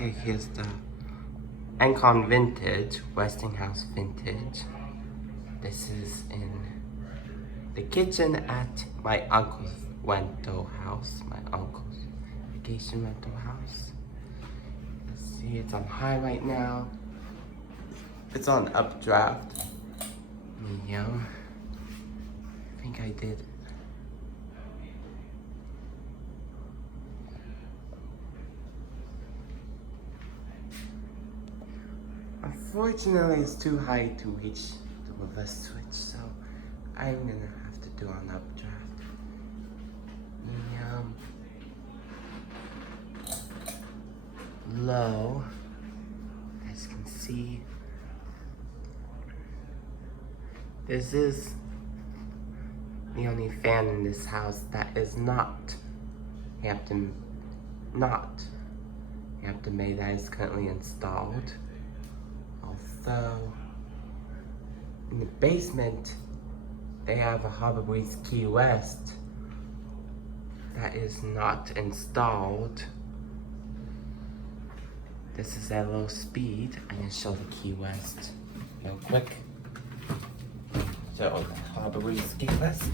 Okay, here's the Encon Vintage, Westinghouse Vintage. This is in the kitchen at my uncle's rental house, my uncle's vacation rental house. Let's see, it's on high right now. It's on updraft, medium. I think I did. Unfortunately, it's too high to reach the reverse switch, so I'm gonna have to do on updraft. Medium. Low. As you can see, this is the only fan in this house that is not Hampton made, that is currently installed. Although in the basement they have a Harbor Breeze Key West that is not installed. This is at low speed. I'm gonna show the Key West real quick. So the Harbor Breeze Key West.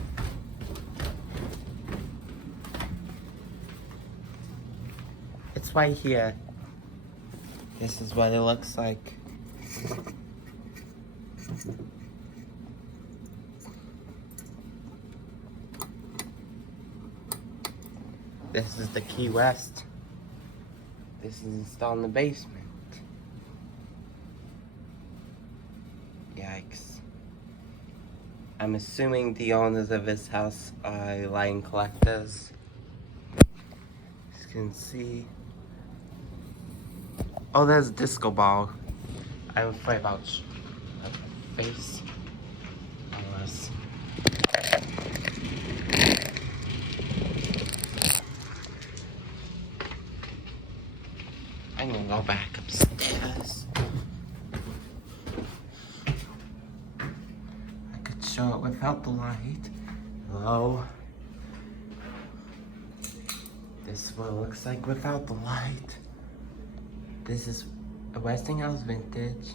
It's right here. This is what it looks like. This is the Key West. This is installed in the basement. Yikes. I'm assuming the owners of this house are lion collectors. As you can see. Oh, there's a disco ball. I'm afraid about my face. Unless. I'm gonna go back upstairs. I could show it without the light. Hello. This is what it looks like without the light. This is a Westinghouse Vintage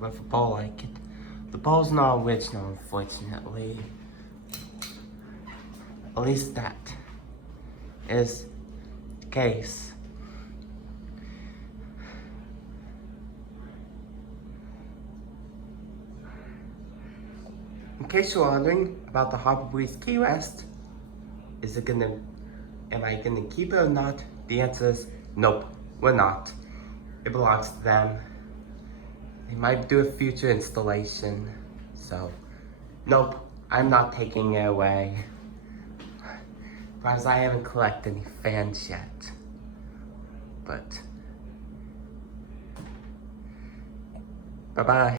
with a bowl like it. The bowl's not original, unfortunately. At least that is the case. In case you're wondering about the Harbor Breeze Key West, am I gonna keep it or not? The answer is nope, we're not. It belongs to them. They might do a future installation, so nope, I'm not taking it away. Because I haven't collected any fans yet, but bye-bye.